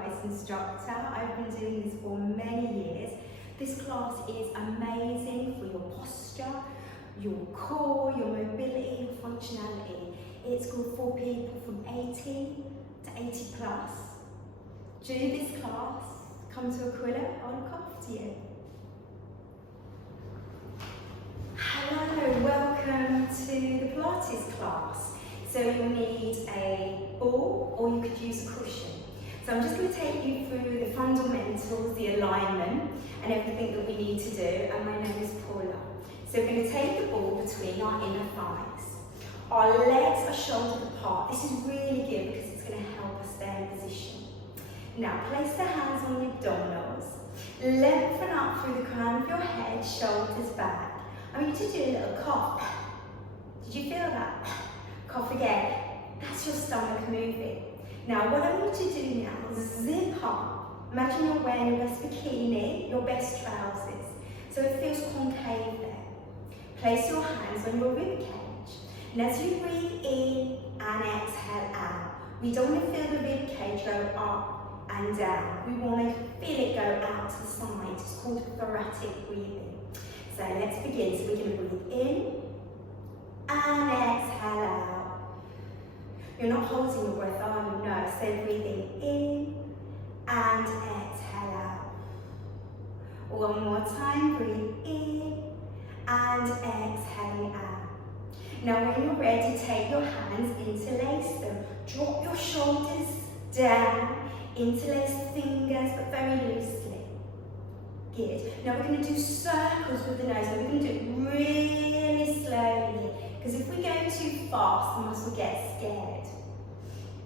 Pilates instructor. I've been doing this for many years. This class is amazing for your posture, your core, your mobility, your functionality. It's good for people from 18 to 80 plus. Do this class, come to Aquila, I'll look after you. Hello, welcome to the Pilates class. So you'll need a ball or you could use a cushion. So I'm just going to take you through the fundamentals, the alignment and everything that we need to do, and my name is Paula. So we're going to take the ball between our inner thighs. Our legs are shoulder apart. This is really good because it's going to help us stay in position. Now place the hands on your abdominals, lengthen up through the crown of your head, shoulders back. I want you to do a little cough. Did you feel that? Cough again. That's your stomach moving. Now what I want you to do now is zip up. Imagine you're wearing your best bikini, your best trousers. So it feels concave there. Place your hands on your rib cage. And as you breathe in and exhale out, we don't want to feel the rib cage go up and down. We want to feel it go out to the side. It's called thoracic breathing. So let's begin. So we're going to breathe in and exhale out. You're not holding your breath, are you? No. So breathing in and exhale out. One more time. Breathe in and exhaling out. Now when you're ready, take your hands, interlace them. Drop your shoulders down. Interlace the fingers, but very loosely. Good. Now we're going to do circles with the nose. We're going to do it really slowly, because if we go too fast, the muscle gets scared.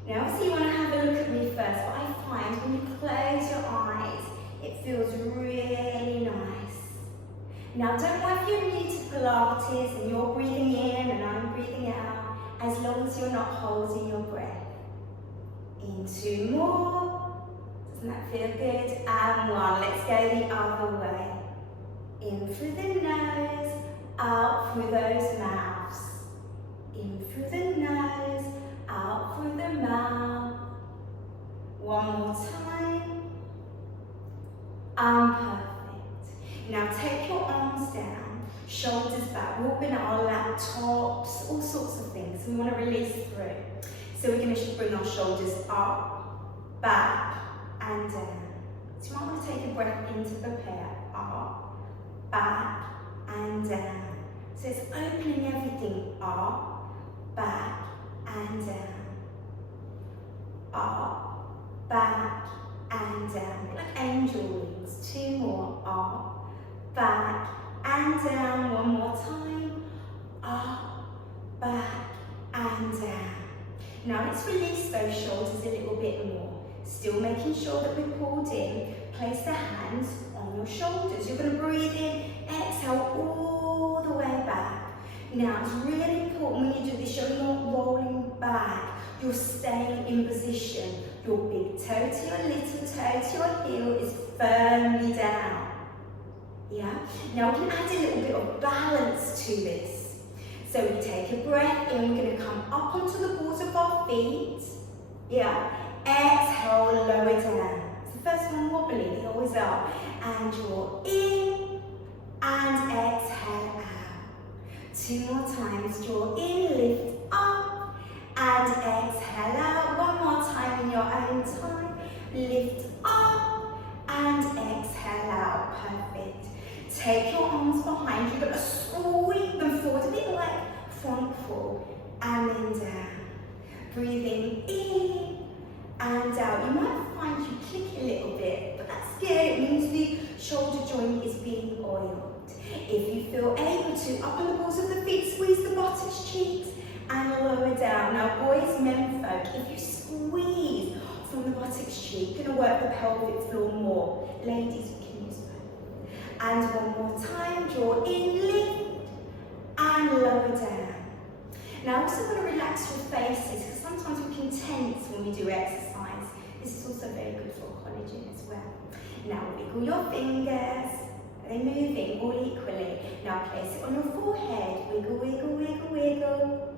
Now obviously you want to have a look at me first, but I find when you close your eyes, it feels really nice. Now don't worry if you're new to Pilates and you're breathing in and I'm breathing out, as long as you're not holding your breath. In two more. Doesn't that feel good? And one. Let's go the other way. In through the nose, out through those mouths. In through the nose, out through the mouth. One more time. And perfect. Now take your arms down, shoulders back. We're open our laptops, all sorts of things. We want to release through. So we're going to bring our shoulders up, back, and down. So you might want to take a breath in to prepare. Up, back, and down. So it's opening everything up, back, and down. Up, back, and down. Like angel wings. Two more. Up, back, and down. One more time. Up, back, and down. Now let's release those shoulders a little bit more. Still making sure that we're pulled in. Place the hands on your shoulders. You're going to breathe in, exhale all the way back. Now it's really important when you do this, you're not rolling back. You're staying in position. Your big toe to your little toe to your heel is firmly down. Yeah? Now we can add a little bit of balance to this. So we take a breath in, we're going to come up onto the balls of our feet. Yeah. Exhale, lower down. So the first one wobbly, they always are. And draw in and exhale out. Two more times. Draw in, lift up and exhale out. One more time in your own time. Lift up and exhale out. Perfect. Take your arms behind you. You're going to sweep them forward, a bit like front fall, and then down. Breathing in and out. You might find you kick a little bit, but that's good. It means the shoulder joint is being oiled. If you feel able to, up on the balls of the feet, squeeze the buttocks, cheeks, and lower down. Now boys, men folk, if you squeeze from the buttocks cheek, you're going to work the pelvic floor more. Ladies, you can use both. And one more time, draw in, lift, and lower down. Now I also want to relax your faces, because sometimes we can tense when we do exercise. This is also very good for collagen as well. Now wiggle your fingers. Are they moving all equally? Now place it on your forehead. Wiggle, wiggle, wiggle, wiggle.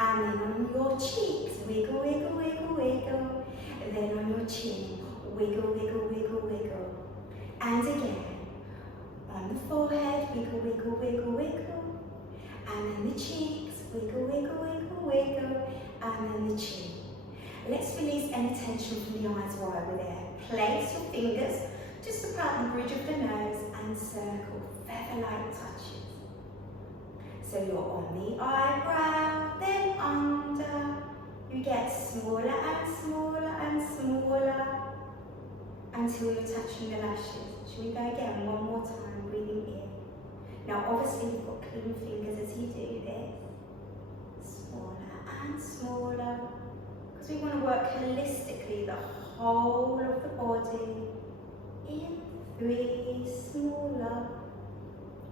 And then on your cheeks, wiggle, wiggle, wiggle, wiggle. And then on your chin, wiggle, wiggle, wiggle, wiggle. And again, on the forehead, wiggle, wiggle, wiggle, wiggle. And then the cheeks, wiggle, wiggle, wiggle, wiggle. And then the chin. Let's release any tension from the eyes while we're there. Place your fingers just about the bridge of the nose and circle feather-like touches. So you're on the eyebrow, then under. You get smaller and smaller and smaller until you're touching the lashes. Shall we go again? One more time, breathing in. Now obviously you've got clean fingers as you do this. Smaller and smaller. Because we want to work holistically the whole of the body. In 3, smaller,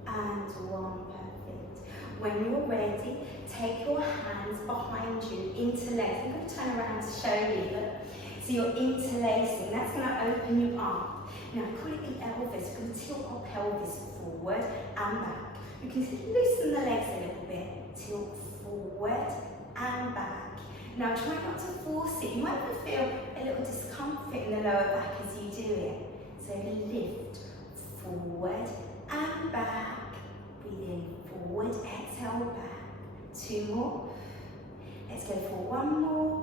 and 1, perfect. When you're ready, take your hands behind you, interlace. I'm going to turn around to show you that. So you're interlacing, that's going to open you up. Now call it the Elvis, we're going to tilt our pelvis forward and back. You can loosen the legs a little bit, tilt forward and back. Now try not to force it, you might feel a little discomfort in the lower back as you do it. So lift, forward and back. Breathe in, forward, exhale, back. 2 more. Let's go for 1 more.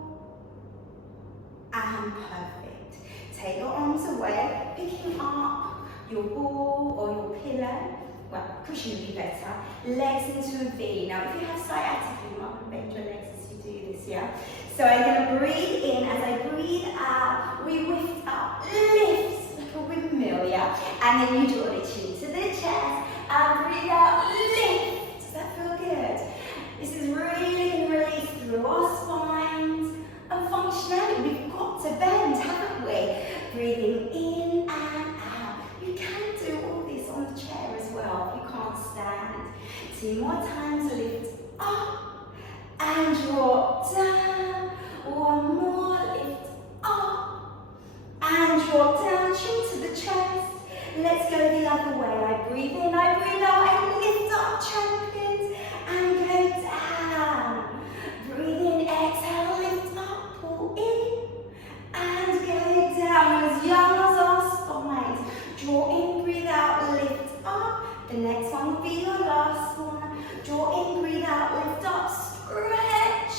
And perfect. Take your arms away, picking up your ball or your pillow. Well, cushion would be better. Legs into a V. Now, if you have sciatica, you might want to bend your legs as you do this, yeah? So I'm going to breathe in. As I breathe out, we lift up, lift. A windmill, yeah? And then you draw the chin to the chest and breathe out, lift. Does that feel good? This is really going to release through our spines and functionality. We've got to bend, haven't we? Breathing in and out. You can do all this on the chair as well if you can't stand. 2 more times, lift up and drop down. 1 more, lift up. And drop down, chin to the chest. Let's go the other way. I breathe in, I breathe out, I lift up, champions, and go down. Breathe in, exhale, lift up, pull in, and go down. As young as our spines. Draw in, breathe out, lift up. The next one will be your last one. Draw in, breathe out, lift up, stretch.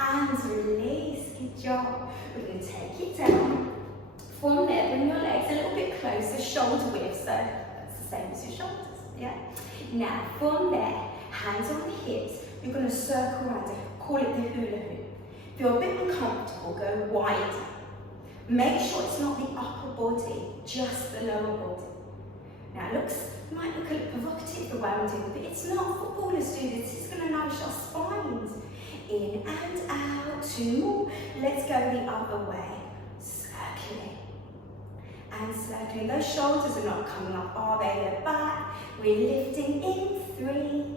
And release, good job. We're going to take it down. From there, bring your legs a little bit closer, shoulder width, so that's the same as your shoulders, yeah? Now, from there, hands on the hips, you're going to circle around it, call it the hula hoop. If you're a bit uncomfortable, go wider. Make sure it's not the upper body, just the lower body. Now, it might look a little provocative the way I'm doing it, but it's not. Footballers do this. It's going to nourish our spines. In and out, 2 more. Let's go the other way. Circling. And circling. Those shoulders are not coming up, are they? They're back. We're lifting in 3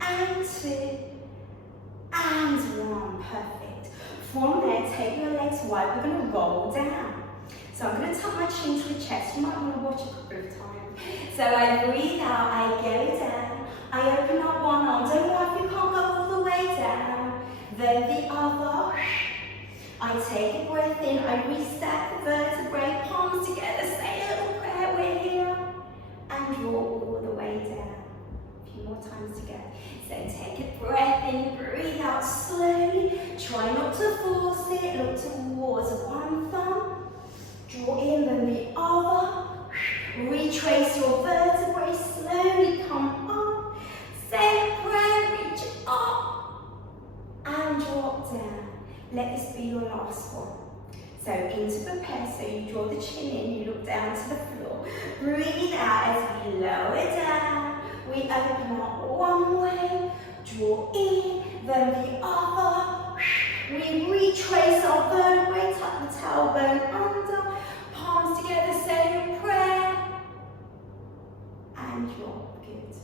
and 2 and 1. Perfect. From there, take your legs wide. We're going to roll down. So I'm going to tuck my chin to the chest. You might want to watch a couple of times. So I breathe out, I go down. I open up one arm. Don't worry if you can't go all the way down. Then the other. I take a breath in. I restack the vertebrae. Palms together. Say a little prayer. We're here. And draw all the way down. A few more times to go. So take a breath in. Breathe out slowly. Try not to force it. Look towards one thumb. Draw in. Then the other. Retrace your vertebrae. Slowly come up. Say a prayer. Reach up. And drop down. Let this be your last one. So into prepare, so you draw the chin in, you look down to the floor. Breathe out as we lower down. We open up one way, draw in, then the other. We retrace our vertebrae, tuck the tailbone under, palms together, say a prayer. And drop, good.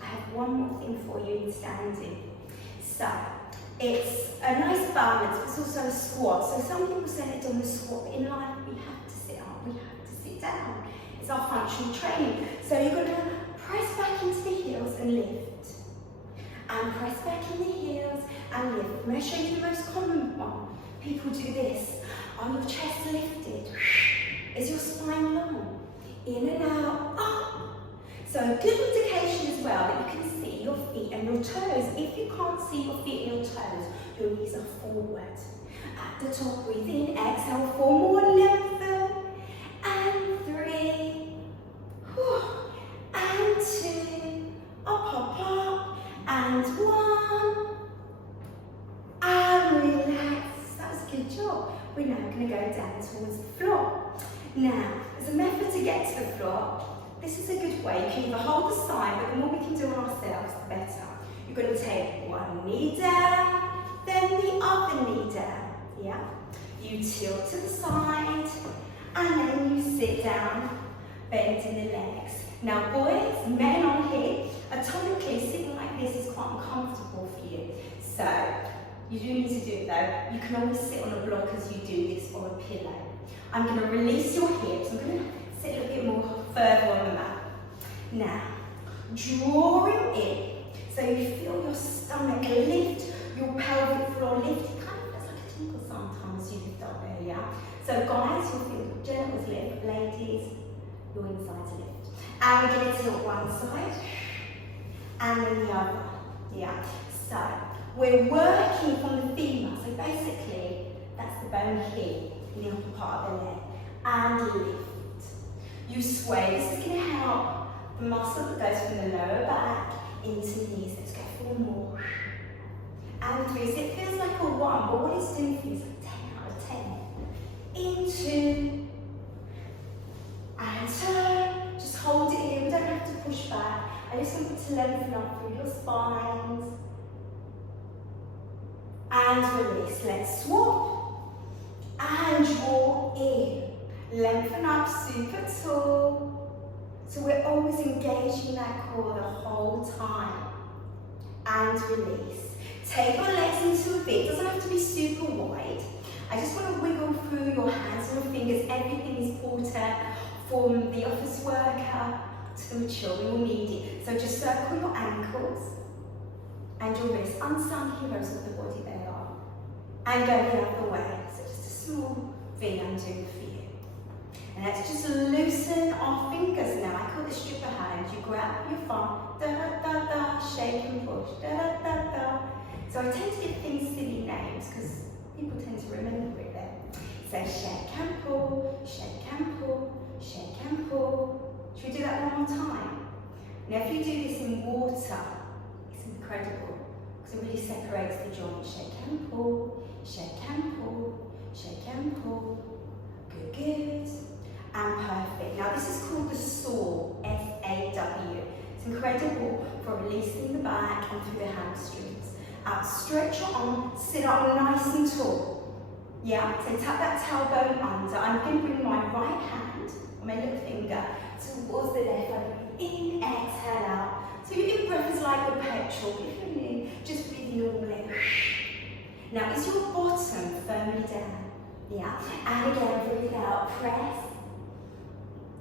I have one more thing for you in standing. So, it's a nice balance, but it's also a squat. So some people say they've done the squat, but in life we have to sit up, we have to sit down. It's our functional training. So you're going to press back into the heels and lift. and press back in the heels and lift. I'm going to show you the most common one. People do this. On your chest lifted. Is your spine long? In and out, up. So a good indication as well that you can see your feet and your toes. If you can't see your feet and your toes, your knees are forward. At the top, breathe in, exhale, 4 more, lengthen. And 3. And 2. Up. And 1. And relax. That was a good job. We're now going to go down towards the floor. Now, there's a method to get to the floor. This is a good way. You can either hold the side, but the more we can do on ourselves, the better. You're going to take one knee down, then the other knee down. Yeah? You tilt to the side, and then you sit down, bending the legs. Now, boys, men on here, atomically sitting like this is quite uncomfortable for you. So, you do need to do it though. You can always sit on a block as you do this or a pillow. I'm going to release your hips. I'm going to sit a little bit more further on the mat. Now, drawing in. So you feel your stomach lift, your pelvic floor lift. It kind of feels like a tinkle sometimes you lift up there, yeah? So guys, you'll feel your genitals lift. Ladies, your insides lift. And we're going to tilt one side and then the other, yeah? So we're working from the femur. So basically, that's the bone here in the upper part of the leg. And lift. You sway. This is going to help the muscle that goes from the lower back into the knees. Let's go 4 more. And 3. So it feels like a 1, but what it's doing for you is like 10 out of 10. Into. And turn. Just hold it here. We don't have to push back. I just want you to lengthen up through your spines. And release. Let's swap. And draw in. Lengthen up, super tall. So we're always engaging that core the whole time. And release. Take your legs into a V. It doesn't have to be super wide. I just want to wiggle through your hands and your fingers. Everything is important from the office worker to the mature. We all need it. So just circle your ankles and your wrists. Unsung heroes of the body they are. And go the other way. So just a small V I'm doing for you. And let's just loosen our fingers now. I call it stripper hand. You grab your thumb, da da da da, shake and push, da da da da. So I tend to give things silly names because people tend to remember it then. So shake and pull, shake and pull, shake and pull. Should we do that one more time? Now if you do this in water, it's incredible because it really separates the joint. Shake and pull, shake and pull, shake and pull. Good, good. And perfect. Now this is called the SAW, S-A-W. It's incredible for releasing the back and through the hamstrings. Stretch your arm, sit up nice and tall. Yeah, so tap that tailbone under. I'm going to bring my right hand, or my little finger, towards the left. I breathe in, exhale out. So your in-breath is like your petrol. If you're new, just breathe normally. Now is your bottom firmly down? Yeah, and again breathe out, press.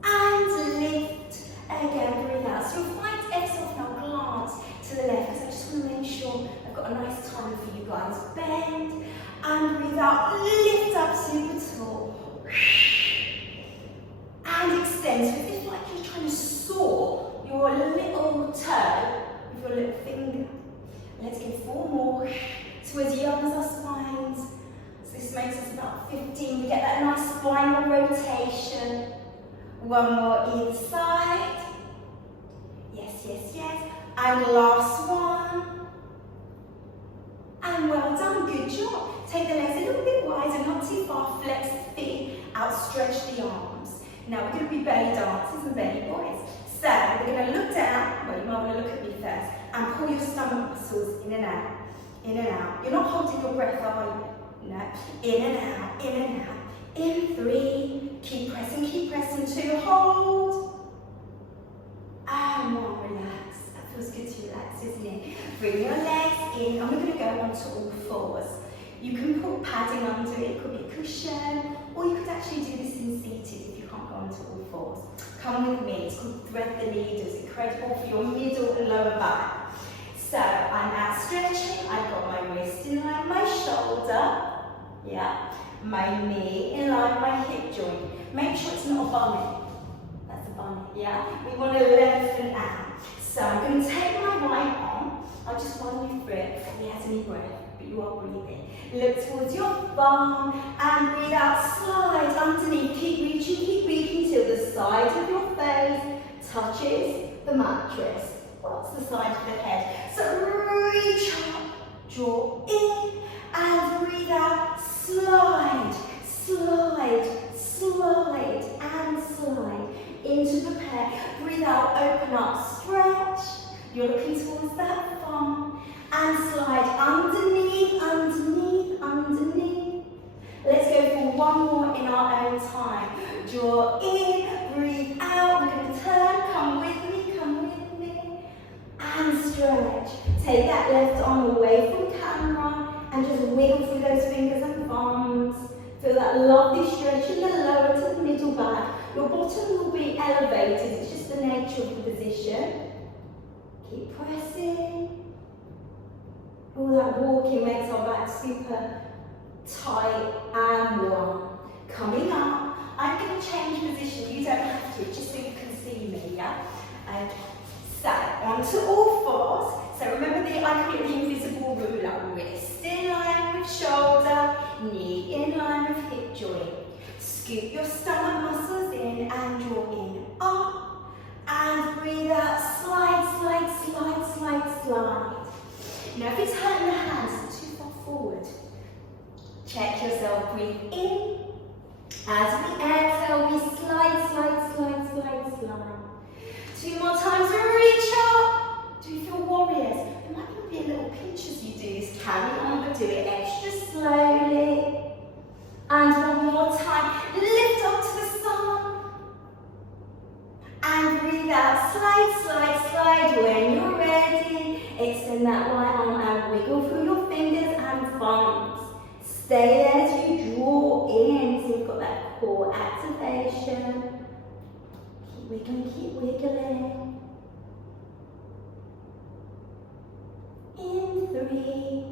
And lift, again breathe out. So you'll find exhale now, glance to the left, because I just want to make sure I've got a nice time for you guys. Bend, and breathe out, lift up super tall. And extend, so it's like you're trying to saw your little toe with your little finger. Let's get 4 more. So as young as our spines, so this makes us about 15, we get that nice spinal rotation. 1 more either side. Yes, yes, yes. And last one. And well done, good job. Take the legs a little bit wider, not too far. Flex the feet, outstretch the arms. Now we're going to be belly dancers and belly boys. So we're going to look down, well you might want to look at me first, and pull your stomach muscles in and out, in and out. You're not holding your breath, are you? No. In and out, in and out. In 3, keep pressing 2, hold. And 1, relax. That feels good to relax, isn't it? Bring your legs in, and we're going to go onto all fours. You can put padding under it could be a cushion, or you could actually do this in seated if you can't go onto all fours. Come with me, it's called thread the needles, incredible for your middle and lower back. So I'm out stretching, I've got my wrist in line, my shoulder, yeah, my knee in line, my hip joint. Make sure it's not a bunny. That's a bunny, yeah? We want to lengthen out. So I'm going to take my right arm, I'll just run you through it, probably has any breath, but you are breathing. Look towards your bum and breathe out, slide underneath, keep reaching till the side of your face touches the mattress. What's the side of the head? So reach up, draw in and breathe out, slide, slide, slide and slide into the pec. Breathe out, open up, stretch. You're looking towards that thumb and slide underneath, underneath, underneath. Let's go for one more in our own time. Draw in, breathe out. We're going to turn, come with me, and stretch. Take that left arm away from camera and just wiggle through those fingers and thumbs. Feel that lovely stretch in the lower to the middle back. Your bottom will be elevated, it's just the nature of the position. Keep pressing. All that walking makes our back super tight and warm. Coming up, I'm going to change position. You don't have to, just so you can see me, yeah? Okay. So, onto all fours. So remember I call it the invisible ruler. Wrist in line with shoulder, knee in line with hip joint. Scoop your stomach muscles in and draw in up. And breathe out, slide, slide, slide, slide, slide. Now if it's hurting the hands, too far forward. Check yourself, breathe in. As we exhale, we slide, slide, slide, slide, slide. 2 more times, reach up. Do you feel warriors? There might even be a little pinch as you do this. Carry on, but do it extra slowly. And one more time, lift up to the sun. And breathe out, slide, slide, slide. When you're ready, extend that right arm and wiggle through your fingers and thumbs. Stay there as you draw in, so you've got that core activation. Keep wiggling. In 3,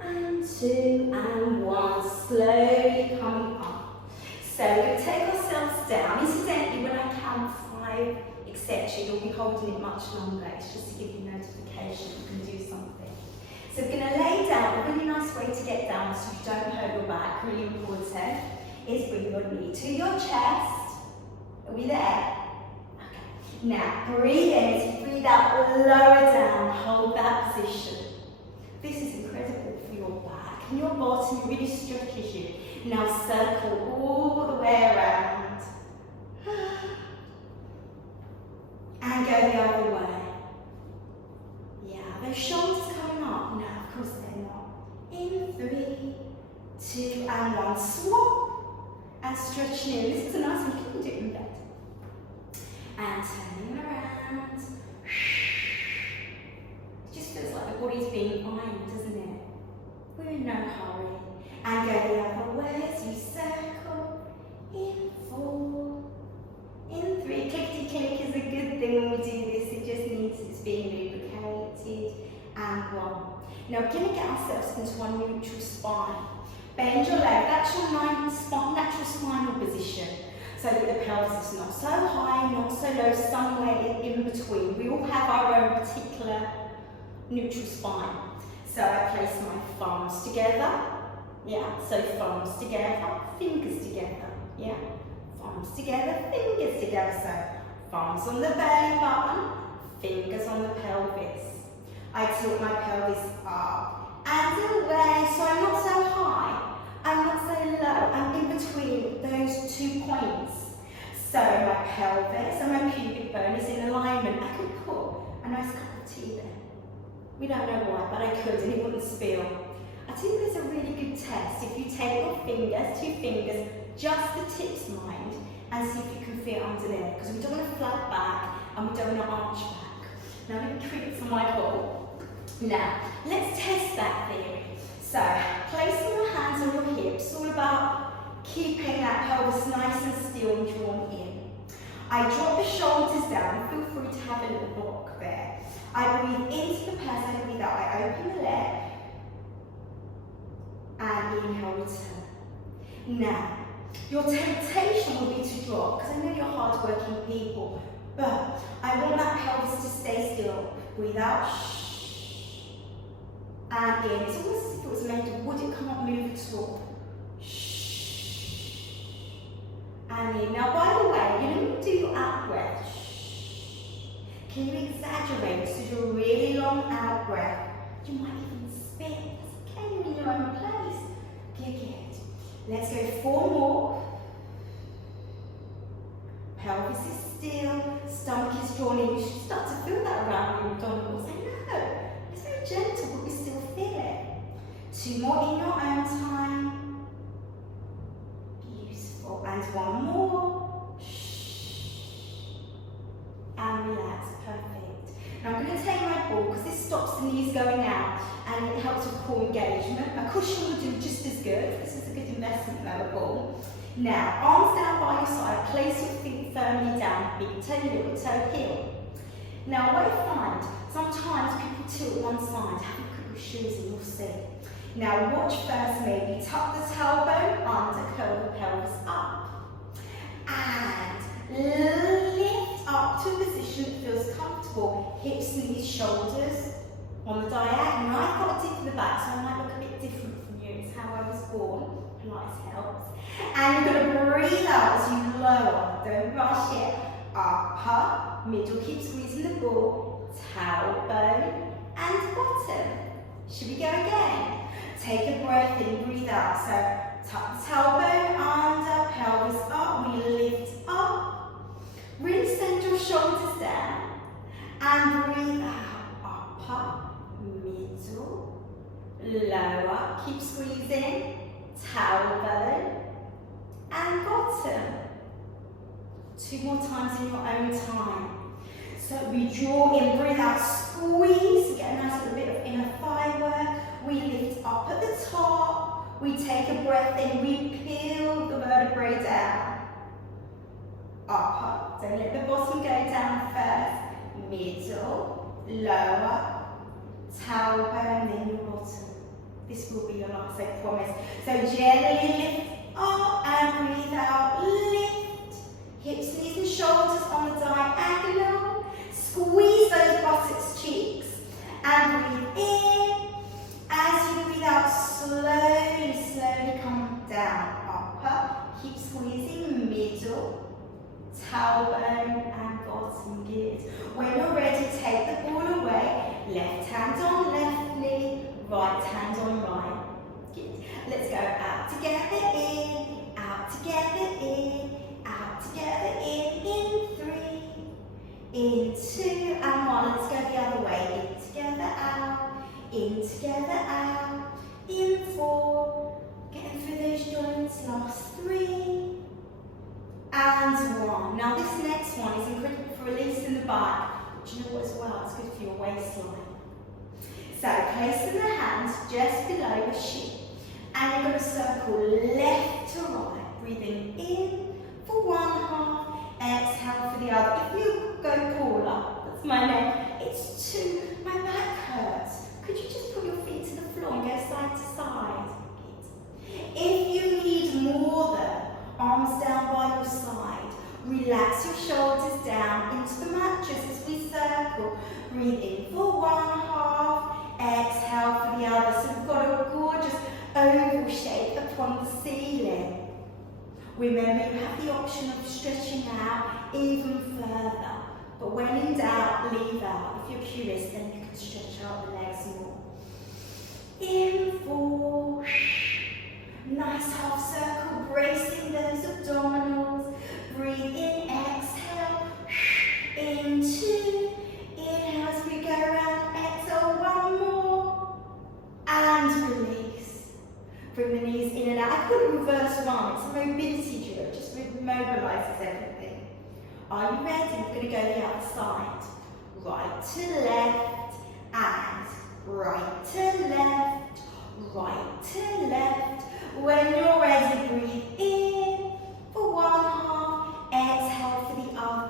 and 2, and 1. Slowly coming up. So we're going to take ourselves down. Incidentally, when I count 5, etc., you'll be holding it much longer. It's just to give you notification you can do something. So we're going to lay down. A really nice way to get down so you don't hurt your back, really important, is bring your knee to your chest. Are we there? Okay. Now, breathe in. As you breathe out, lower down. Hold that position. This is incredible for your back and your bottom. It really stretches you. Now, circle all the way around. And go the other way. Yeah, those shoulders coming up. No, of course they're not. In 3, 2, and 1. Swap. And stretching in. This is a nice one. You can do it in bed. And turning around. It just feels like the body's being ironed, doesn't it? We're in no hurry. And go the other way as you circle. In 4. In 3. Clickety click is a good thing when we do this. It just needs it's being lubricated. And 1. Now we're going to get ourselves into our neutral spine. Bend your leg. That's your natural spinal position. So that the pelvis is not so high, not so low, somewhere in between. We all have our own particular neutral spine. So I place my thumbs together. Yeah, so thumbs together, fingers together. Yeah, thumbs together, fingers together. So thumbs on the belly button, fingers on the pelvis. I tilt my pelvis up and away, so I'm not so high. I'm not so low, I'm in between those 2 points. So my pelvis and my pubic bone is in alignment. I could put a nice cup of tea there. We don't know why, but I could and it wouldn't spill. I think there's a really good test. If you take your fingers, 2 fingers, just the tips mind, and see if you can feel under there. Because we don't want to flat back and we don't want to arch back. Now let me creep for my ball. Now, let's test that theory. So, placing your hands on your hips, all about keeping that pelvis nice and still and drawn in. I drop the shoulders down. Feel free to have a little block there. I breathe into the purse, I breathe out. I open the leg. And inhale, return. Now, your temptation will be to drop, because I know you're hard-working people, but I want that pelvis to stay still. Breathe out. And in. It's almost as if it was made of wood, it cannot move at all. And in. Now, by the way, you know when you do your out breath, can you exaggerate so you do a really long out breath? You might even spit. That's okay, you're in your own place. Good. Let's go 4 more. Pelvis is still, stomach is drawn in. You should start to feel that around your abdominals. I know, it's very gentle, but we still feel it. 2 more in your own time. Beautiful. And 1 more. And relax. Perfect. Now I'm going to take my ball because this stops the knees going out and it helps with core engagement. A cushion will do just as good. This is a good investment though, a ball. Now, arms down by your side, place your feet firmly down, big toe, little toe, heel. Now what I find, sometimes people tilt one side, have a look at your shoes and you'll see. Now watch first, maybe tuck the tailbone under, curl the pelvis up. And lift up to a position that feels comfortable. Hips, knees, shoulders on the diagonal. I've got a dip in the back, so I might look a bit different from you. It's how I was born. Pilates helps. And you're going to breathe out as you lower. Don't rush it. Upper, middle, keep squeezing the ball. Tailbone and bottom. Should we go again? Take a breath in, breathe out. So tuck the tailbone under, pelvis up. We lift up. Really send your shoulders down. And breathe out. Upper, middle, lower. Keep squeezing. Tailbone and bottom. 2 more times in your own time. So we draw in, breathe out, squeeze, get a nice little bit of inner thigh work. We lift up at the top. We take a breath in, we peel the vertebrae down. Upper, don't let the bottom go down first. Middle, lower, tailbone, then your bottom. This will be your last, I promise. So gently lift up and breathe out. Lift. Hips, knees and shoulders on the diagonal. Squeeze those buttocks, cheeks. And breathe in. As you breathe out, slowly, slowly come down. Upper. Keep squeezing. Middle. Tailbone and bottom. Good. When you're ready, take the ball away. Left hand on left knee. Right hand on right. Good. Let's go out together, out together, out together, in 3, in 2, and 1. Let's go the other way. In together, out, in together, out, in 4. Getting through those joints. Last 3, and 1. Now this next one is incredible for releasing the back. Do you know what as well? It's good for your waistline. So placing the hands just below your shin. And you're going to circle left to right. Breathing in for 1 half. Exhale for the other. If you go Paula, that's my name. It's 2. My back hurts. Could you just put your feet to the floor and go side to side? If you need more than arms down by your side, relax your shoulders down into the mattress as we circle. Breathe in for 1 half. Exhale for the other. So we've got a gorgeous oval shape upon the ceiling. Remember, you have the option of stretching out even further. But when in doubt, leave out. If you're curious, then you can stretch out the legs more. In 4. Nice half circle, bracing those abdominals. Breathe in, exhale. In 2. Inhale as we go around. Exhale, 1 more. And release. Bring the knees in and out. I call it reverse run. It's a mobility drill. It just mobilises everything. Are you ready? We're going to go the other side. Right to left and right to left. Right to left. When you're ready, breathe in for 1 half. Exhale for the other.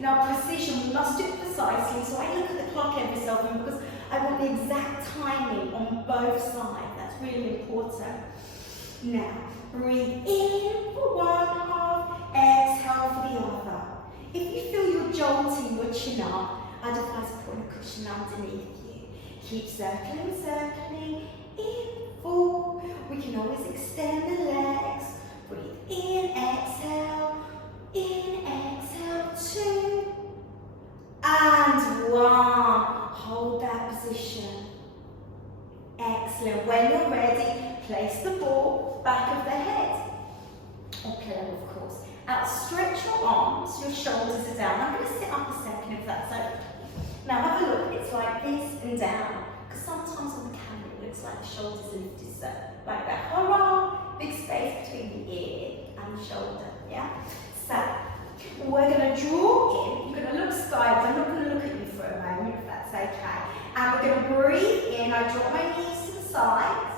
Now precision, we must do it precisely, so I look at the clock every so often because I want the exact timing on both sides. That's really important. Now, breathe in for one half, exhale for the other. If you feel you're jolting your chin up, I'd advise putting a cushion underneath you. Keep circling, circling, in, four. We can always extend the legs. Breathe in, exhale, two, and one. Hold that position. Excellent. When you're ready, place the ball back of the head, or pillow of course. Outstretch your arms, your shoulders are down. I'm going to sit up a second if that's okay. Now have a look, it's like this and down, because sometimes on the camera it looks like the shoulders are lifted, so like that. Hurrah! Big space between the ear and the shoulder, yeah? So, we're going to draw in, you're going to look skyward, I'm not going to look at you for a moment if that's okay. And we're going to breathe in, I drop my knees to the sides.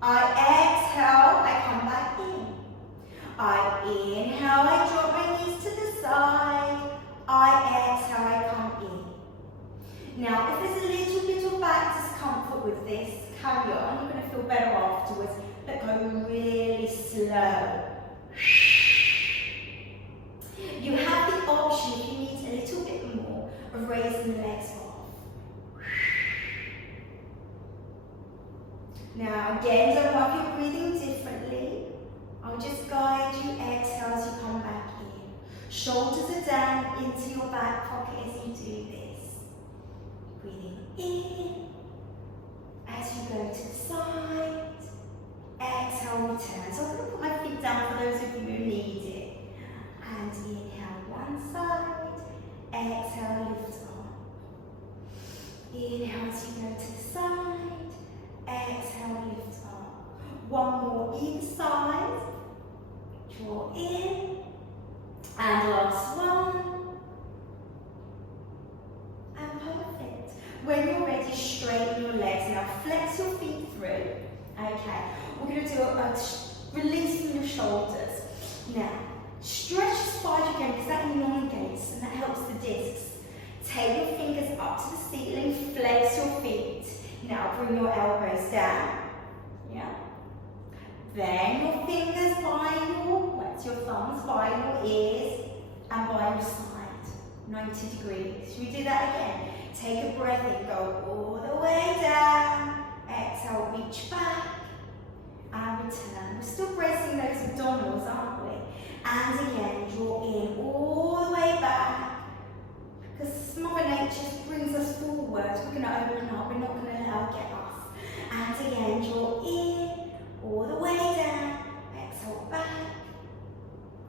I exhale, I come back in. I inhale, I drop my knees to the side. I exhale, I come in. Now, if there's a little bit of back discomfort with this, carry on. You're going to feel better afterwards, but go really slow. You have the option, if you need a little bit more, of raising the legs off. Now, again, don't know if you're breathing differently. I'll just guide you, exhale as you come back in. Shoulders are down into your back pocket as you do this. Breathing in, as you go to the side. Exhale, return. So I'm going to put my feet down for those of you who need it. And inhale one side, exhale, lift up. Inhale as you go to the side, exhale, lift up. One more either side. Draw in, and last one, and perfect. When you're ready, straighten your legs. Now flex your feet through. Okay, we're going to do a release from your shoulders. Now, stretch the spine again because that elongates and that helps the discs. Take your fingers up to the ceiling, flex your feet. Now bring your elbows down. Yeah. Then your fingers by your thumbs by your ears and by your side, 90 degrees. Should we do that again? Take a breath in, go all the way down, exhale, reach back, and return. We're still bracing those abdominals, aren't we? And again, draw in all the way back, because Mother Nature brings us forward. We're going to open up, we're not going to allow it to get us. And again, draw in, all the way down, exhale back,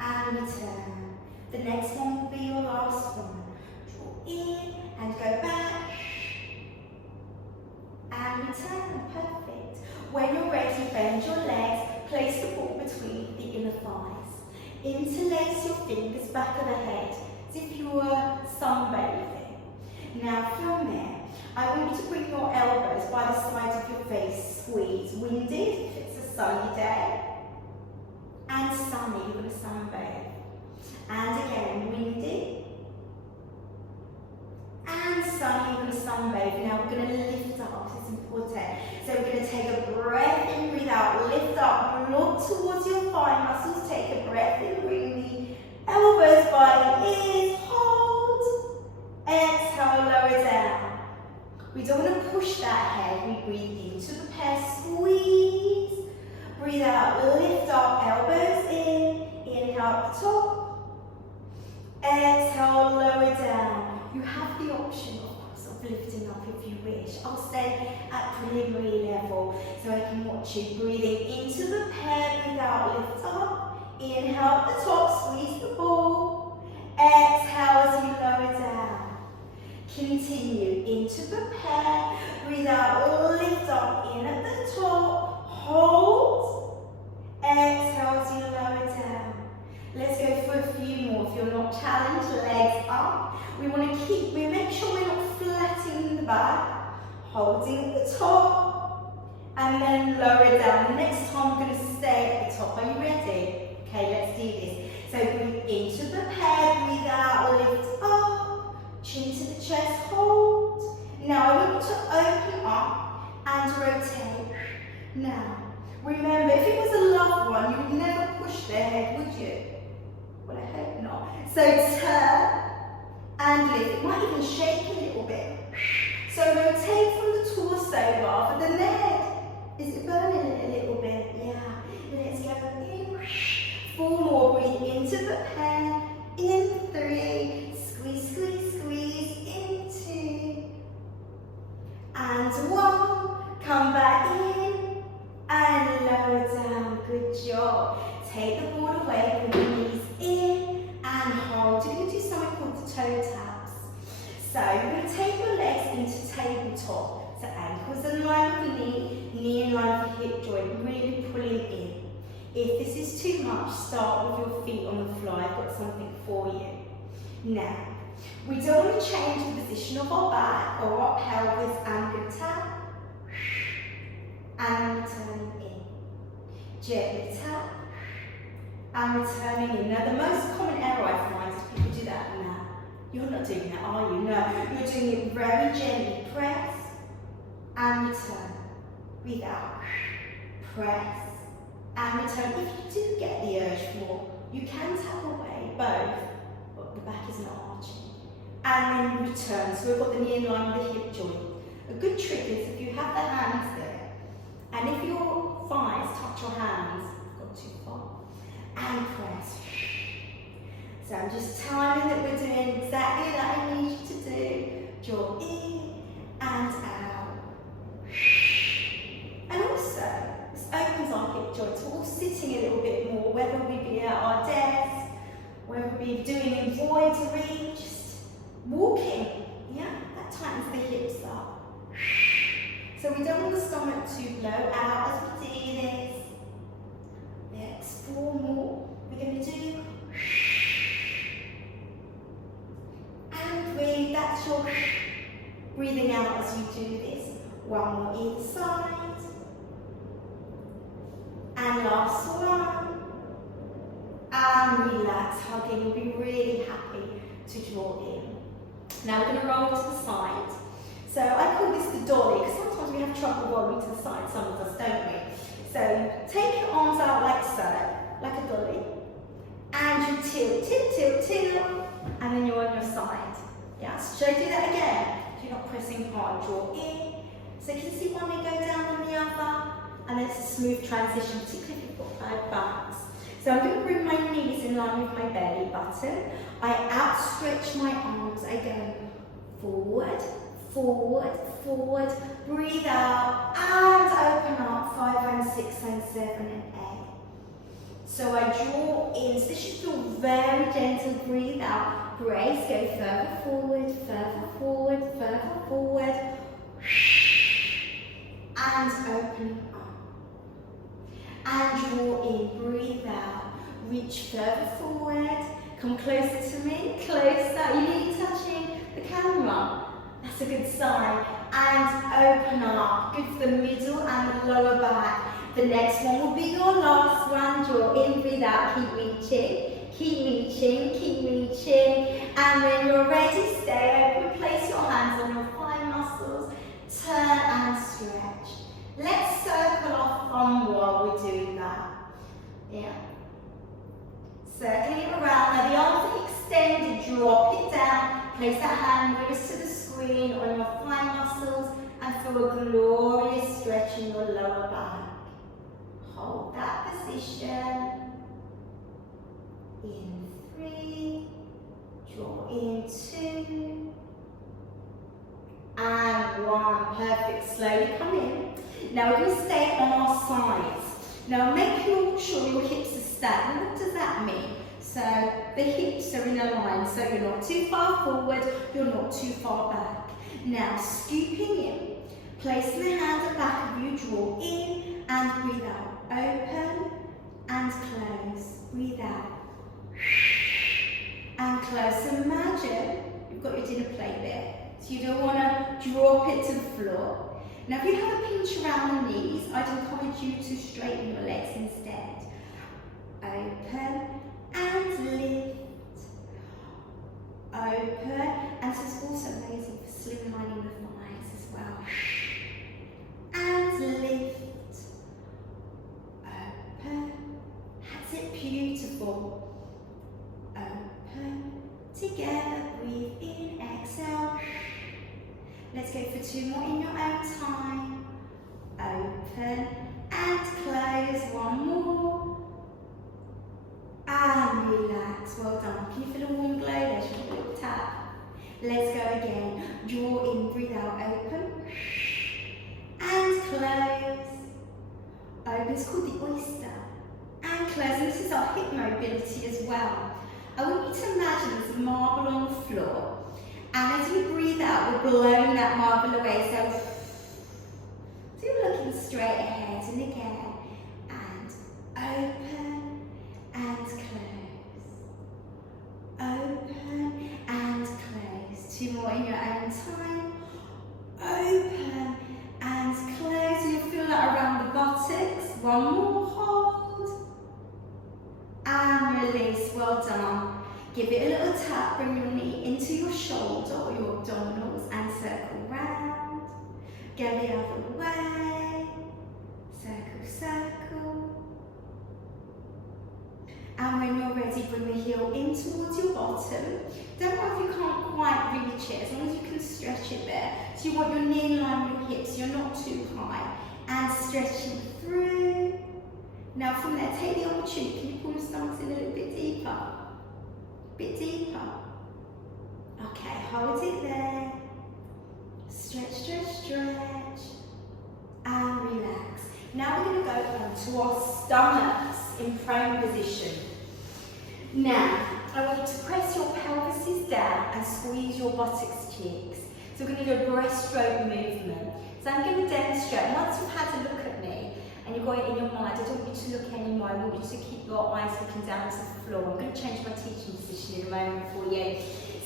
and return. The next one will be your last one. Draw in and go back, and return. Perfect. When you're ready, bend your legs, place the ball between the inner thighs. Interlace your fingers back of the head, as if you were sunbathing. Now from there, I want you to bring your elbows by the sides of your face, squeeze. Windy, if it's a sunny day. And sunny, you're going to sunbathe. And again, windy. And sunny, you're going to sunbathe. Now we're going to lift up, this is important. So we're going to take a breath in, breathe out, lift up, look towards your thigh muscles, take a breath in, bring the elbows by the ears, hold. Exhale, lower down. We don't want to push that head. We breathe into the pear, squeeze. Breathe out, lift up, elbows in. Inhale up the top. Exhale, lower down. You have the option, of course, of lifting up if you wish. I'll stay at preliminary level so I can watch you. Breathing into the pear, breathe out, lift up. Inhale up the top, squeeze the ball. Exhale as you lower down. Continue into the pear, breathe out, lift up, in at the top, hold, exhale as you lower down. Let's go for a few more. If you're not challenged, legs up. We want to make sure we're not flattening the back, holding at the top, and then lower down. The next time we're going to stay at the top. Are you ready? Okay, let's do this. So breathe into the head, breathe out, lift up, chin to the chest, hold. Now I want you to open up and rotate. Now, remember, if it was a loved one, you would never push their head, would you? Well, I hope not. So turn and lift. It might even shake a little bit. So rotate from the torso rather than the head. Is it burning a little bit? Yeah. Let's go in. 4 more. Breathe into the head. In 3. Squeeze, squeeze, squeeze. In 2. And 1. Come back in. And lower down. Good job. Take the board away. Bring the knees in. And hold. You're going to do something called the toe taps. So you're going to take your legs into tabletop. So ankles in line with the knee in line with the hip joint, really pulling in. If this is too much, start with your feet on the floor. I've got something for you. Now, we don't want to change the position of our back or our pelvis, and good tap. And returning in. Gently tap. And returning in. Now, the most common error I find is people do that now. You're not doing that, are you? No, you're doing it very gently. Press and return. Breathe out. Press and return. If you do get the urge for, you can tap away both, but the back is not arching. And then return. So we've got the knee in line with the hip joint. A good trick is if you have the hands there, and if your thighs touch your hands, got too far, and press. So I'm just timing that we're doing exactly that I need you to do. Draw in and out. And also, this opens our hip joints. We're all sitting a little bit more, whether we be at our desk, whether we be doing embroidery, just walking. Yeah, that tightens the hips up. So we don't want the stomach to blow out as we do this. Let's 4 more. We're going to do. And breathe. That's your breathing out as you do this. 1 more either side. And last one. And relax, hugging. You'll be really happy to draw in. Now we're going to roll to the side. So I call this the dolly, because sometimes we have trouble rolling to the side, some of us, don't we? So take your arms out like so, like a dolly. And you tilt, tilt, tilt, tilt. And then you're on your side. Yeah, so should I do that again? You're not pressing hard, draw in. So you can see one leg go down on the other, and then it's a smooth transition, particularly if you've got bad backs. So I'm going to bring my knees in line with my belly button. I outstretch my arms, I go forward, forward, forward, breathe out, and open up, 5 and 6 and 7 and 8. So I draw in, so this should feel very gentle, breathe out, brace, go further forward, further forward, further forward, and open up. And draw in, breathe out, reach further forward, come closer to me, closer, you need touching the camera, that's a good sign, and open up, good for the middle and the lower back. The next one will be your last one, draw in, breathe out, keep reaching, keep reaching, keep reaching, and when you're ready, stay open, place your hands on your thigh muscles, turn and stretch. Let's circle our thumb while we're doing that. Yeah. Circling it around. Now the arms are extended, drop it down. Place that hand nearest to the screen on your thigh muscles and feel a glorious stretch in your lower back. Hold that position. In 3. Draw in 2. And 1. Perfect. Slowly come in. Now we're going to stay on our sides. Now make sure your hips are stacked. What does that mean? So the hips are in a line, so you're not too far forward, you're not too far back. Now scooping in, placing the hands at the back of you, draw in and breathe out. Open and close. Breathe out. And close. Imagine you've got your dinner plate there. So you don't want to drop it to the floor. Now if you have a pinch around the knees, I'd encourage you to straighten your legs instead. Open and lift, open, and this is also amazing for slimlining the thighs as well. And lift, open, that's it, beautiful. Open, together, breathe in, exhale. Let's go for 2 more in your own time. Open and close, 1 more. And relax, well done. Can you feel a warm glow there? Should we little tap? Let's go again. Draw in, breathe out, open. And close. Open, it's called the oyster. And close, and this is our hip mobility as well. I want you to imagine there's a marble on the floor. And as you breathe out, we're blowing that marble away. So you're looking straight ahead and again. And open and close. Open and close. 2 more in your own time. Open and close. And you'll feel that around the buttocks. 1 more, hold. And release, well done. Give it a little tap, bring your knee into your shoulder or your abdominals and circle round. Go the other way. Circle, circle. And when you're ready, bring the heel in towards your bottom. Don't worry if you can't quite reach it, as long as you can stretch it there. So you want your knee in line with your hips, you're not too high. And stretching through. Now from there, take the opportunity. Can you pull your stomachs in a little bit deeper? Bit deeper. Okay, hold it there. Stretch, stretch, stretch. And relax. Now we're going to go on to our stomachs in prone position. Now, I want you to press your pelvises down and squeeze your buttocks cheeks. So we're going to do a breaststroke movement. So I'm going to demonstrate. Once you've had a look at me, and you're going in your mind, I don't want you to look anymore, I want you to keep your eyes looking down to the floor. I'm going to change my teaching position in a moment for you.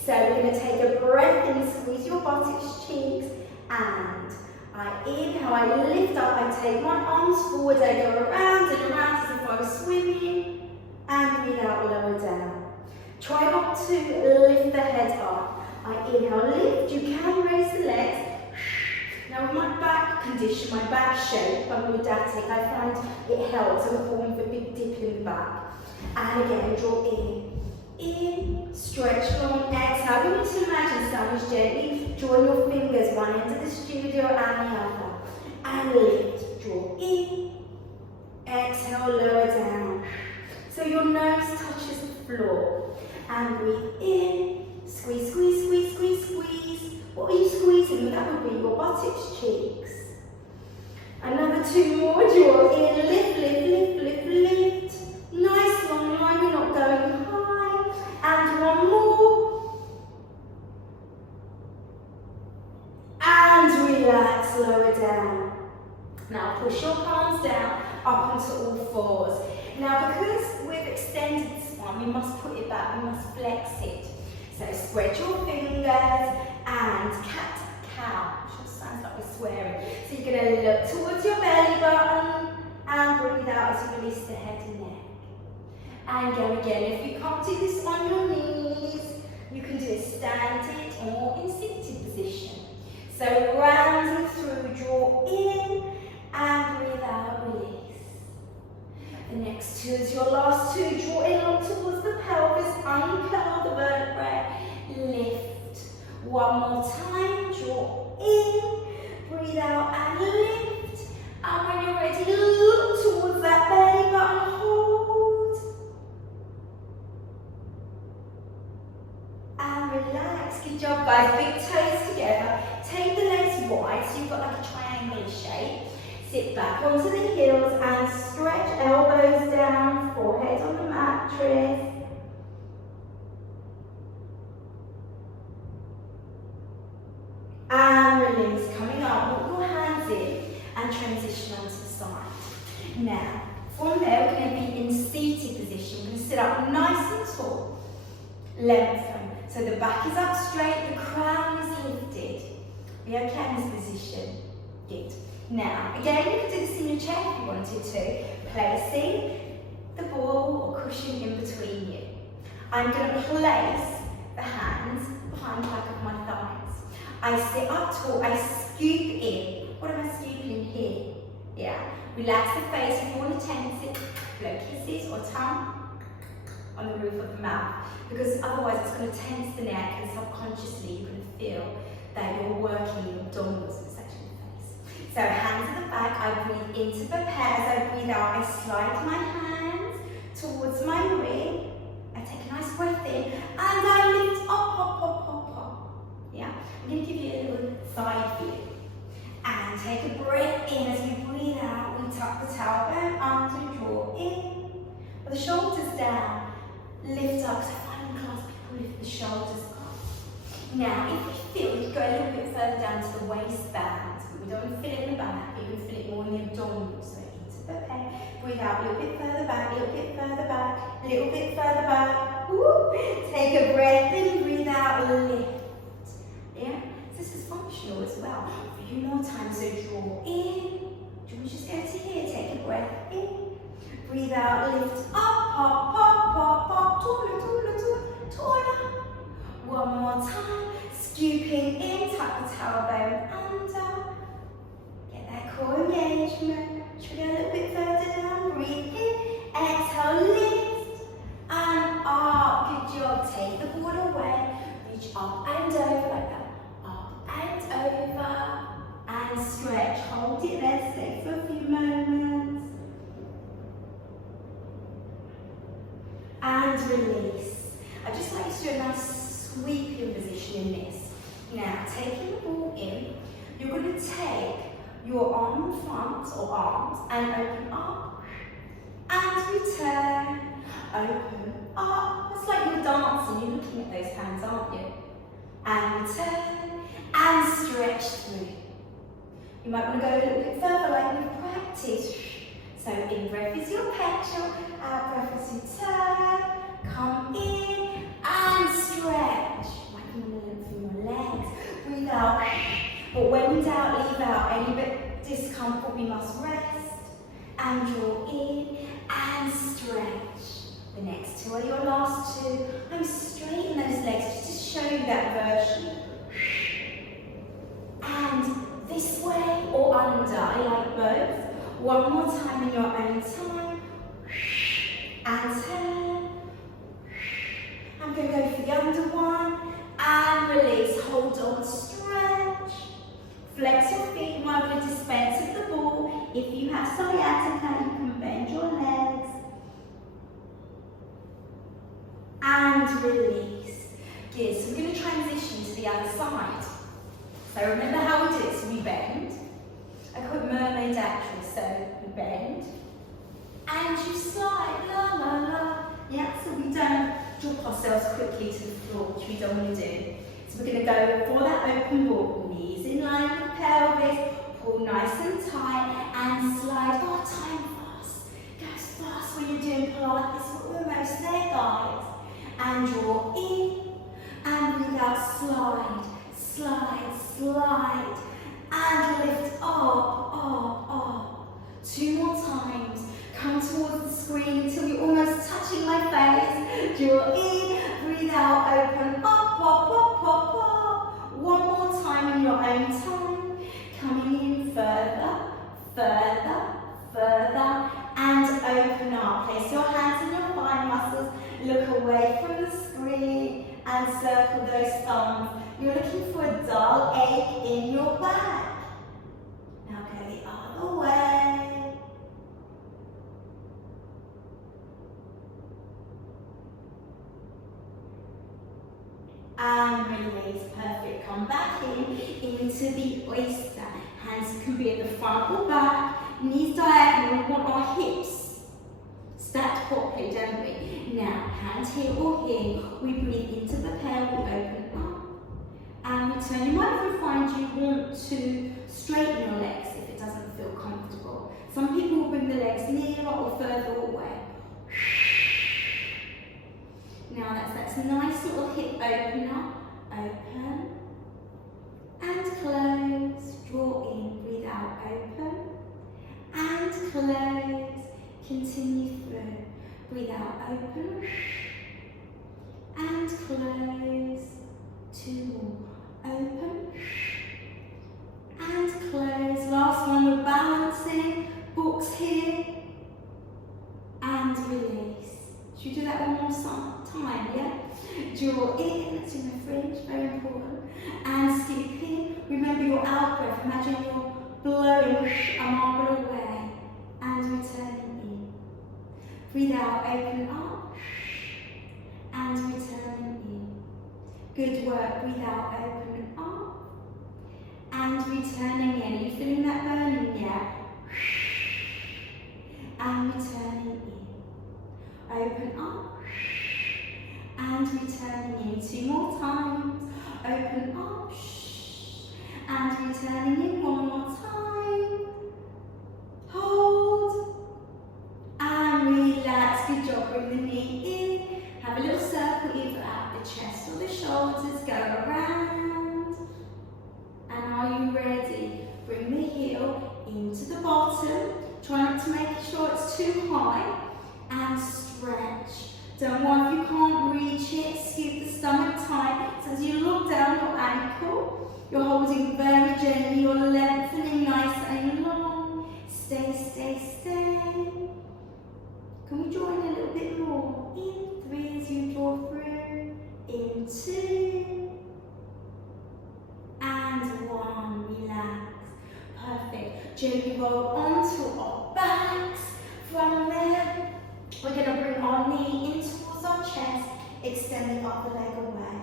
So we're going to take a breath in, squeeze your buttocks, cheeks, and I inhale, I lift up, I take my arms forward, I go around and around as if I was swimming, and breathe out, lower down. Try not to lift the head up. I inhale, lift, you can raise the legs. Now with my back condition, my back shape, I'm lordotic, I find it helps. I'm falling for a big dip in the back. And again, draw in, stretch long, exhale. You need to imagine sandwich gently, drawing your fingers one end of the studio and the other. And lift, draw in, exhale, lower down. So your nose touches the floor. And breathe in, squeeze, squeeze, squeeze, squeeze, squeeze. What are you squeezing? That would be your buttocks, cheeks. Another 2 more. Draw in, lift, lift, lift, lift, lift. Nice long line, we're not going high. And 1 more. And relax, lower down. Now push your palms down, up onto all fours. Now because we've extended the spine, we must put it back, we must flex it. So spread your fingers and cat-cow, which just sounds like we're swearing. So you're going to look towards your belly button and breathe out as you release the head and neck. And go again. If you can't do this on your knees, you can do a standing or in seated position. So rounding through, draw in and breathe out, release. The next 2 is your last 2. Draw in, look towards the pelvis, uncurl the vertebrae, lift. 1 more time, draw in, breathe out and lift. And when you're ready, look towards that belly button, hold. And relax. Good job, guys. Big toes together. Take the legs wide so you've got like a triangular shape. Sit back onto the heels and stretch elbows down, forehead on the mattress. And release, coming up, put your hands in and transition onto the side. Now, from there we're going to be in seated position. We're going to sit up nice and tall. Lengthen. So the back is up straight, the crown is lifted. Be okay in this position. Good. Now, again, you could do this in your chair if you wanted to, placing the ball or cushion in between you. I'm going to place the hands behind the back of my thighs. I sit up tall, I scoop in. What am I scooping here? Yeah. Relax the face if you want to tense it. Blow kisses or tongue on the roof of the mouth, because otherwise it's going to tense the neck and subconsciously you can feel that you're working your abdominals in the section of the face. So hands at the back, I breathe in to prepare. As I breathe out, I slide my hands towards my ring. I take a nice breath in and I lift up, up, up, up, up. Yeah, I'm going to give you a little side view. And take a breath in. As we breathe out, we tuck the tailbone under, draw in. With the shoulders down, lift up. So final class, people lift the shoulders up. Now, if you feel, you go a little bit further down to the waistband. We don't want to feel it in the back, you can feel it more in the abdominals. So into the prepare. Breathe out a little bit further back, a little bit further back, a little bit further back. Woo. Take a breath in, breathe out, lift. Yeah? This is functional as well. A few more times, so draw in. Do we just go to here? Take a breath in. Breathe out, lift up, up, up, up, up, taller, taller, taller, taller. One more time. Scooping in, tuck the tailbone under. Get that core engagement. Should we go a little bit further down? Breathe in. Exhale, lift. And up. Good job. Take the board away. Reach up and over like that. Up and over. And stretch. Hold it there. Stay for a few moments. And release. I'd just like to do a nice sweeping position in this. Now, taking the ball in, you're going to take your arm in front, or arms, and open up, and return, open up. It's like you're dancing, you're looking at those hands, aren't you? And return, and stretch through. You might want to go a little bit further like we've practiced. So in breath is your petrol, out breath is your turn, come in, and stretch. Working on the length of your legs. Breathe out. But when in doubt, leave out. Any bit discomfort, we must rest. And draw in and stretch. The next two are your last two. I'm straightening those legs just to show you that version. And this way or under, I like both. One more time in your own time. And turn. I'm going to go for the under one. And release. Hold on, stretch. Flex your feet. You might want to dispense of the ball. If you have sciatica, you can bend your legs. And release. Good. So we're going to transition to the other side. So remember how we do it. So we bend. I call it mermaid action. So we bend. And you slide. La la la. Yeah, so we don't drop ourselves quickly to the floor, which we don't want to do. So we're going to go for that open ball. Knees in line with pelvis. Pull nice and tight and slide. Oh, time fast. Goes fast when you're doing Pilates. We're almost there, guys. And draw in. And breathe out. Slide, slide, slide. And lift up, up, up. Two more times. Come towards the screen until you're almost touching my face. Draw in, breathe out, open, up, up, up, up, up. One more time in your own time. Coming in further, further, further, and open up. Place your hands on your thigh muscles. Look away from the screen and circle those thumbs. You're looking for a dull ache in your back. Now go the other way. And release. Perfect. Come back into the oyster. Hands can be at the front or back. Knees diagonal. We want our hips stacked properly, don't we? Now, hands here or here. We breathe into the pelvis. We open up. And return. You might even find you want to straighten your legs if it doesn't feel comfortable. Some people will bring the legs nearer or further away. Now that's a nice little hip opener. Open and close. Draw in, breathe out, open and close. Continue through. Breathe out, open close. 2 more. Open and close. Last one, we're balancing. Books here and release. Should we do that one more time, yeah? Draw in, that's in the fringe, very important. And skip in. Remember your out breath. Imagine you're blowing a marble away and returning in. Breathe out, open up and returning in. Good work. Breathe out, open up and returning in. Are you feeling that burning yet? And returning in. Open up and returning in. 2 more times. Open up and returning in. 1 more time. Hold and relax. Good job. Bring the knee in. Have a little circle either at the chest or the shoulders. Go around. And are you ready? Bring the heel into the bottom. Try not to make sure it's too high. And stretch. Don't worry if you can't reach it. Scoop the stomach tight. So as you look down your ankle, you're holding very gently. You're lengthening nice and long. Stay, stay, stay. Can we draw in a little bit more? In 3 as you draw through. In 2. And 1. Relax. Perfect. Gently roll onto our backs. From there, we're going to bring our knee in towards our chest, extend the upper leg away.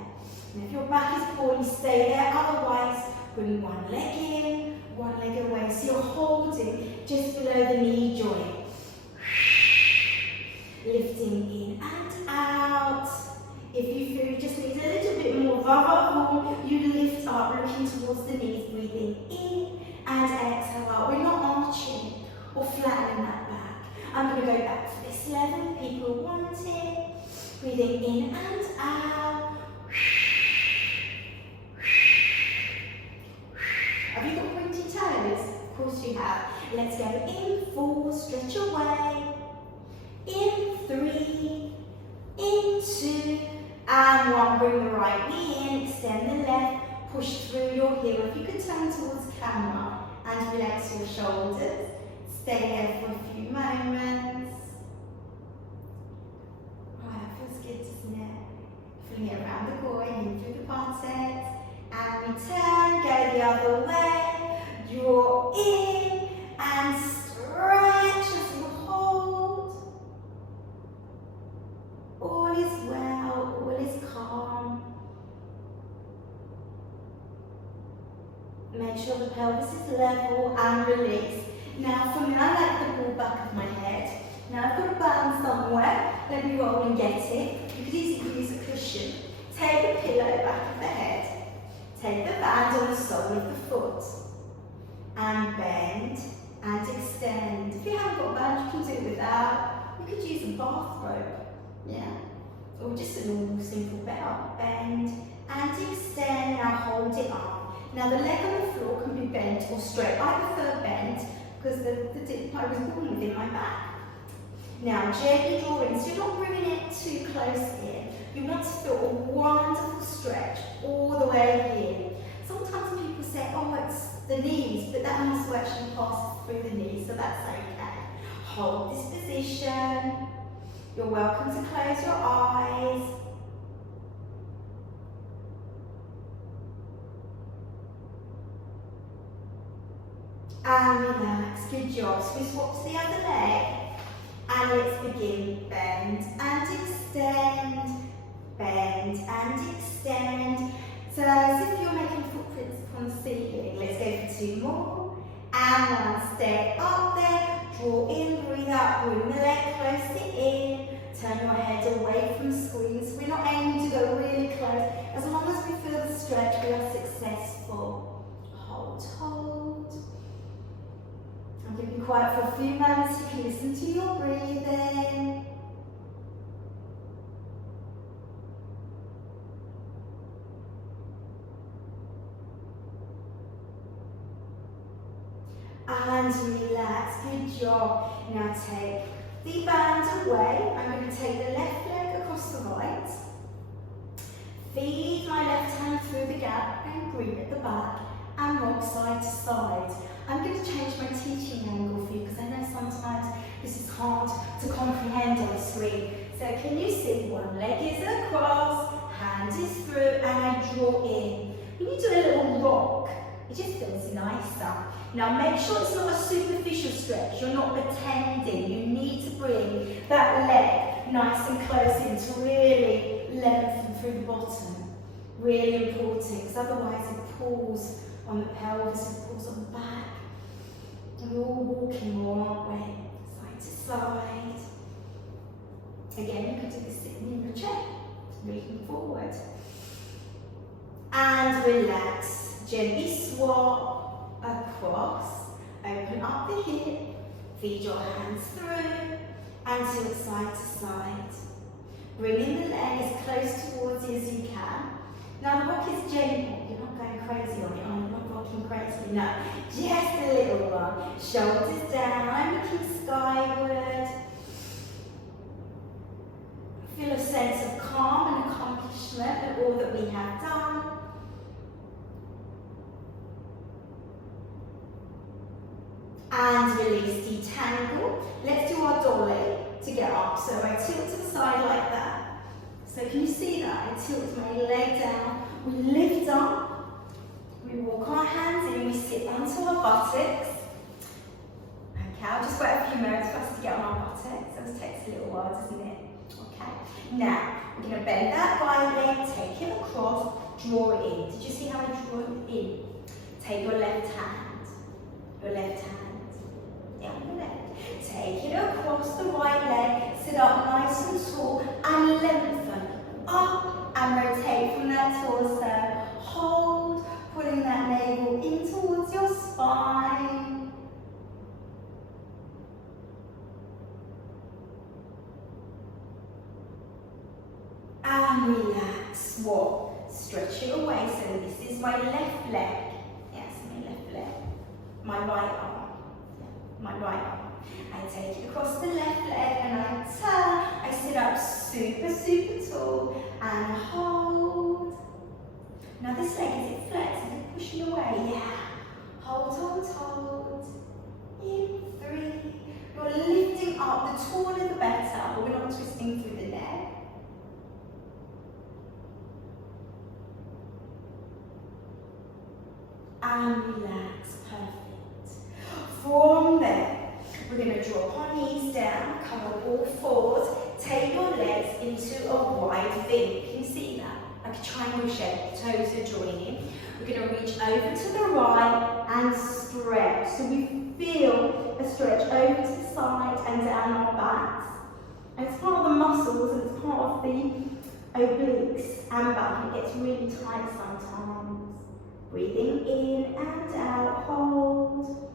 And if your back is poorly, stay there. Otherwise, bring one leg in, one leg away. So you're holding just below the knee joint. Lifting in and out. If you feel you just need a little bit more va-va-voom, you lift up, looking towards the knees, breathing in and exhale out. We're not arching or flattening that back. I'm going to go back for this level. People want it. Breathing in and out. Have you got pointy toes? Of course you have. Let's go in 4, stretch away. In 3, in 2, and 1. Bring the right knee in, extend the left, push through your heel. If you could turn towards camera and relax your shoulders. Stay there for a few moments. Right, that feels good, doesn't it? Feeling it around the groin, in through the buttocks. And return, go the other way. Draw in and stretch as you hold. All is well, all is calm. Make sure the pelvis is level and release. Now for me, I like the ball back of my head. Now I've got a band somewhere. Let me roll and get it. You could easily use a cushion. Take the pillow back of the head. Take the band on the sole of the foot. And bend and extend. If you haven't got a band, you can do it without. You could use a bathrobe. Yeah. Or just a normal simple belt. Bend and extend. Now hold it up. Now the leg on the floor can be bent or straight. I prefer bent because I was born within my back. Now gently draw in, so you're not bringing it too close in. You want to feel a wonderful stretch all the way in. Sometimes people say, oh, it's the knees, but that muscle actually passes through the knees, so that's okay. Hold this position. You're welcome to close your eyes. And relax, good job. So we swap to the other leg. And let's begin. Bend and extend. Bend and extend. So as if you're making footprints on the ceiling. Let's go for 2 more. And 1. Stay up there. Draw in, breathe out. Bring the leg closer in. Turn your head away from squeeze. We're not aiming to go really close. As long as we feel the stretch, we are successful. Hold, hold. I'm going to be quiet for a few moments. You can listen to your breathing. And relax. Good job. Now take the band away. I'm going to take the left leg across the right. Feed my left hand through the gap and grip at the back and rock side to side. I'm going to change my teaching angle for you because I know sometimes this is hard to comprehend on screen. So can you see one leg is across, hand is through, and I draw in. When you do a little rock, it just feels nicer. Now make sure it's not a superficial stretch. You're not pretending. You need to bring that leg nice and close in to really lengthen through the bottom. Really important, because otherwise it pulls on the pelvis, it pulls on the back. And we're all walking more, aren't we? Side to side. Again, you can do this sitting in the chair, looking forward. And relax. Gently swap across. Open up the hip. Feed your hands through. And tilt side to side. Bringing the leg as close towards you as you can. Now the rock is gentle. You're not going crazy on it. I'm not rocking crazy. No, just a little one. Shoulders down. I'm looking skyward. Feel a sense of calm and accomplishment of all that we have done. And release, detangle. Let's do our dolly to get up. So I tilt to the side like that. So can you see that? I tilt my leg down. We lift up. We walk our hands in. We sit onto our buttocks. Okay, I'll just wait a few moments for us to get on our buttocks. It takes a little while, doesn't it? Okay. Now, we're going to bend that right leg, take it across, draw it in. Did you see how I draw it in? Take your left hand. Your left hand. Down the left. Take it across the right leg, sit up nice and tall and lengthen up and rotate from that torso. Hold, pulling that navel in towards your spine. And relax, swap, stretch it away. So this is my left leg. Yes, my left leg. My right arm. My right arm. I take it across the left leg and I turn. I sit up super, super tall and hold. Now this leg, is it flexed? Is it pushing away? Yeah. Hold, hold, hold. In 3. You're lifting up. The taller the better. We're not twisting through the neck. And relax. Perfect. From there, we're going to drop our knees down, come on all fours, take your legs into a wide V. Can you see that? Like a triangle shape, toes are joining. We're going to reach over to the right and stretch. So we feel a stretch over to the side and down our backs. And it's part of the muscles and it's part of the obliques and back. It gets really tight sometimes. Breathing in and out, hold.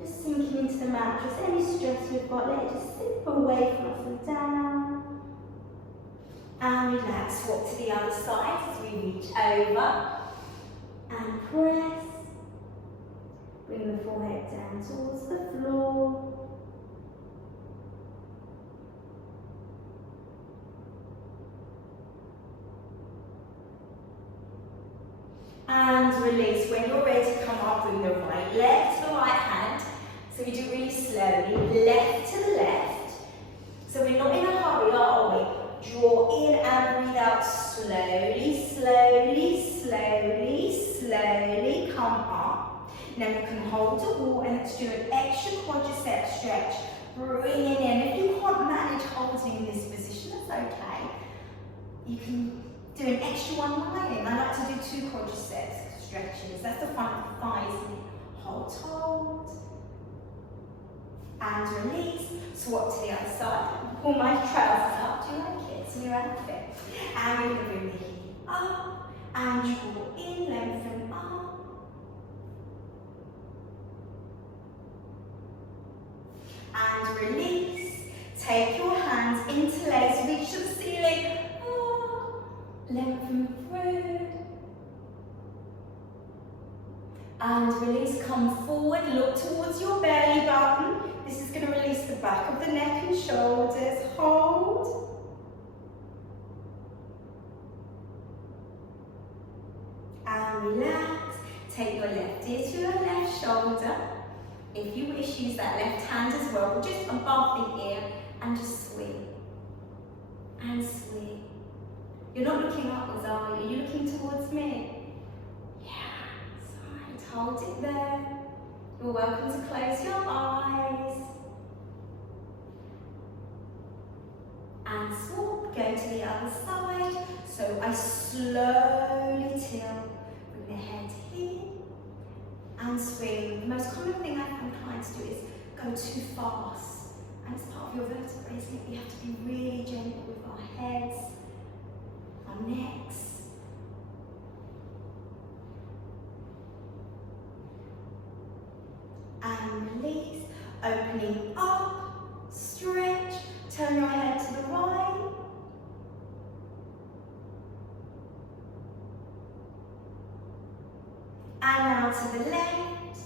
Just sinking into the mat, just any stress you've got, let it just slip away from us and down. And relax, walk to the other side as we reach over. And press. Bring the forehead down towards the floor. And release. When you're ready to come up, bring the right leg to the right hand. So we do really slowly, left to the left. So we're not in a hurry, are we? Draw in and breathe out slowly, slowly, slowly, slowly. Come up. Now you can hold the wall and let's do an extra quadricep stretch. Bringing in. If you can't manage holding in this position, that's okay. You can do an extra one lying. I like to do 2 quadriceps stretches. That's the front of the thighs. Hold, hold. And release. Swap to the other side. Pull my trousers up. Do you like it? It's in your outfit. And we're going to bring the heel up. And draw in, lengthen up. And release. Take your hands, interlace, reach to the ceiling. Lengthen through. And release, come forward, look towards your belly button. This is going to release the back of the neck and shoulders. Hold. ear to your left shoulder. If you wish, use that left hand as well, just above the ear, and just swing. And swing. You're not looking upwards, are you? You're looking towards me. Yeah, so hold it there. You're welcome to close your eyes. And swap, go to the other side. So I slowly tilt, bring the head here, and swing. The most common thing I find clients do is go too fast. And it's part of your vertebrae, isn't it? You have to be really gentle with our heads, our necks. And release, opening up, stretch, turn your head to the right. And now to the left.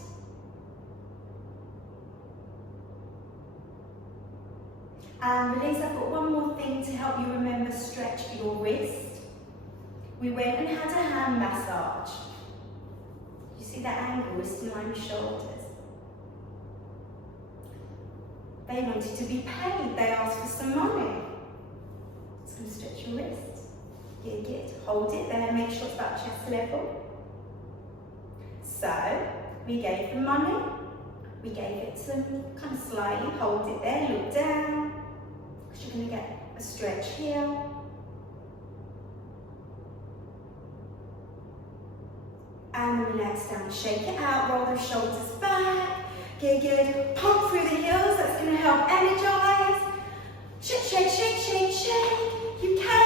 And release. I've got one more thing to help you remember stretch your wrist. We went and had a hand massage. You see that angle, wrist in line with shoulders. They wanted to be paid. They asked for some money. It's going to stretch your wrist. Good. Hold it there. Make sure it's about chest level. So, we gave them money. We gave it to them kind of slightly. Hold it there. Look down. Because you're going to get a stretch here. And relax down. Shake it out. Roll the shoulders back. Good. Pump through the heels. That's going to help energize. Shake, shake, shake, shake, shake. You can.